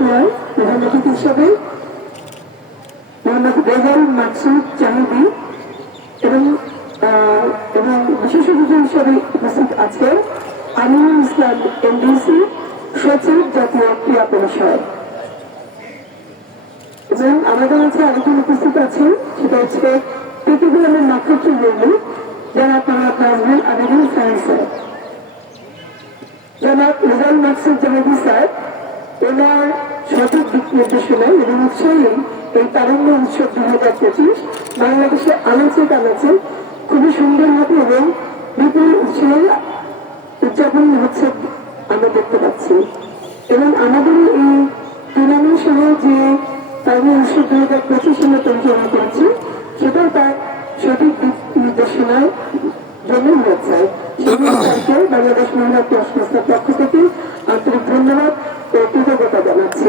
আলোচনায় প্রধান অতিথি হিসাবে মোহাম্মদ রেজাল মাকসুদ জাহিদি এবং এবং বিশেষ অতিথি হিসাবে উপস্থিত আছে আমিনুল ইসলাম এমডিসি, সচিব জাতীয় ক্রীড়া পরিষদ। এবং আমাদের কাছে আরেকজন উপস্থিত আছেন সেটা হচ্ছে প্রতিগুলোর নক্ষত্র বলব যারা আপনারা নাজমুল আবেদুল সাহেব স্যার। জনাব রেজাল মাকসুদ জাহাদি স্যার ওনার সঠিক দিক নির্দেশনায় এবং উৎসাহে এই তারুণ্য উৎসব দু হাজার পঁচিশ। বাংলাদেশে আনাচে কানাচে খুবই সুন্দরভাবে এবং বিপুল উৎসাহে উদযাপন হচ্ছে আমরা দেখতে পাচ্ছি। এবং আমাদের এই টুর্নামেন্ট সহ যে তারুণ্য উৎসব দু হাজার পঁচিশ আমরা পরিচালনা করেছি, সেটাও তার সঠিক দিক নির্দেশনায় জন্য হয়েছে। বাংলাদেশ মহিলা সংস্থার পক্ষ থেকে আন্তরিক ধন্যবাদ ও কৃতজ্ঞতা জানাচ্ছি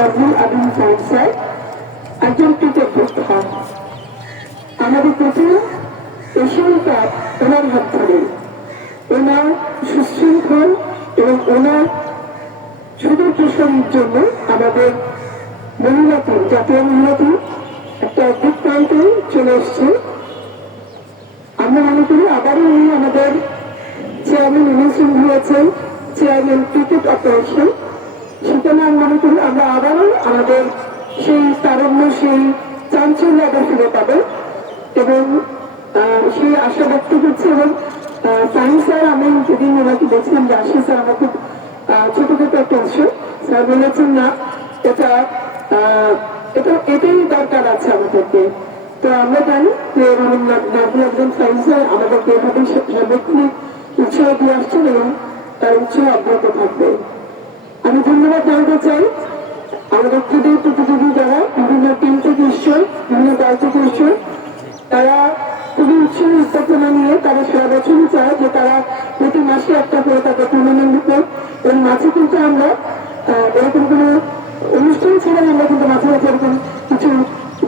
আবিন স্যার একজন ক্রিকেট আমাদের প্রথম এশিয়ান কাপ ওনার হাত ধরে। ওনার সুশৃঙ্খল এবং ওনার সুদূর জন্য আমাদের জাতীয় মহিলা একটা অদ্ভুত প্রান্তে চলে এসছে। আমরা মনে করি আবারও উনি আমাদের চেয়ারম্যান ইলেকশন হয়েছেন চেয়ারম্যান ক্রিকেট অপারেশন আবারও আমাদের সেই তারণ্য সেই চাঞ্চল্য আবার ফিরে পাবো। এবং সেই আশা ব্যক্ত করছি এবং সাইন্স স্যার আমি যেদিন ওনাকে দেখছিলাম যে আসে স্যার আমার খুব আহ, ছোটখাটো একটা অংশ স্যার বলেছেন না এটা এটা এটাই দরকার আছে আমাদেরকে। তো আমরা জানি যে নাজমুল একজন সাইন্স স্যার আমাদেরকে এভাবে সার্বক্ষণিক উৎসাহ দিয়ে আসছেন এবং তার উৎসাহ অব্যাহত থাকবে। আমি ধন্যবাদ জানতে চাই। আমাদের ক্ষুদ্র প্রতিযোগী যারা বিভিন্ন টিম থেকে ঈশ্বর বিভিন্ন দল থেকে ঈশ্বর তারা খুবই উৎসাহ উত্তেজনা নিয়ে তারা সারা বছরই চায় যে তারা প্রতি মাসে একটা করে তাদের টুর্নামেন্ট দিতে এবং মাঝে কিন্তু আমরা এরকম কোনো অনুষ্ঠান ছাড়াই আমরা কিন্তু